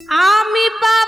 আমি পাপি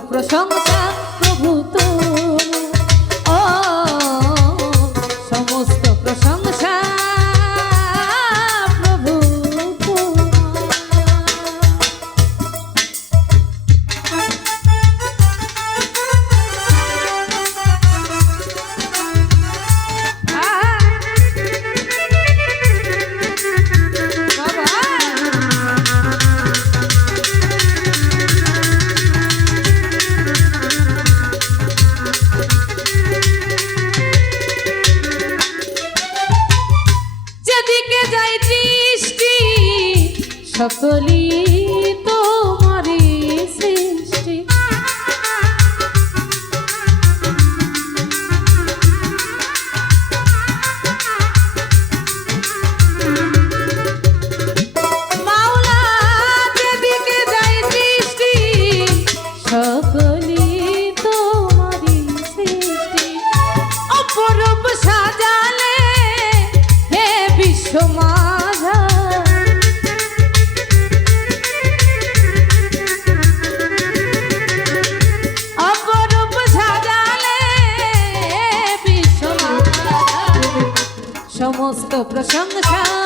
প্রশংসা সকলি সমস্ত প্রশংসা।